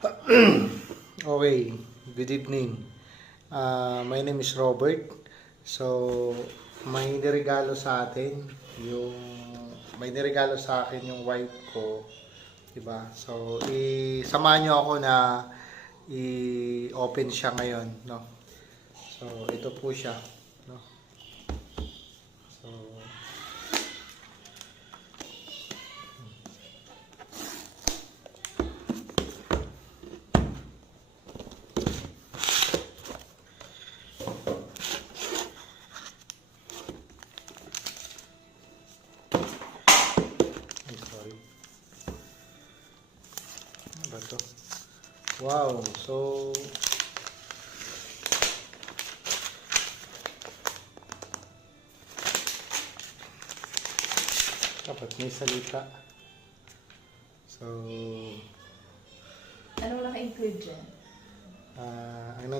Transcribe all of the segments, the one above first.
Okay, good evening. My name is Robert. So, may niregalo sa atin yung may niregalo sa akin yung wife ko, 'di ba? So, samahan niyo ako na i-open siya ngayon, no? So, ito po siya, no? So, ay, sorry. Ano ba to? Wow, so dapat may salita. So, Anong naka-include dyan?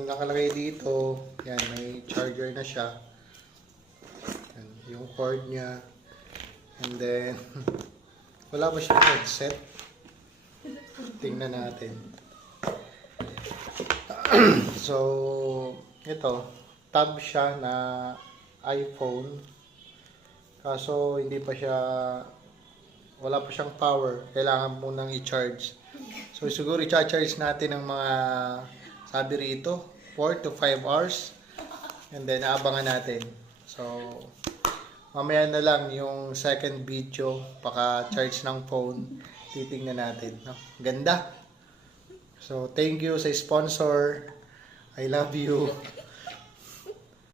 ang nakalagay dito, yan, may charger na siya. Yan, yung cord niya. And then, wala ba siyang headset? Tingnan natin. So, ito, tab siya na iPhone. Kaso, wala pa siyang power. Kailangan munang i-charge. So, siguro i-charge natin ng mga, sabi rito, 4 to 5 hours. And then, aabangan natin. So, mamaya na lang yung second video, paka-charge ng phone, titingnan natin. No? Ganda. So, thank you sa sponsor. I love you.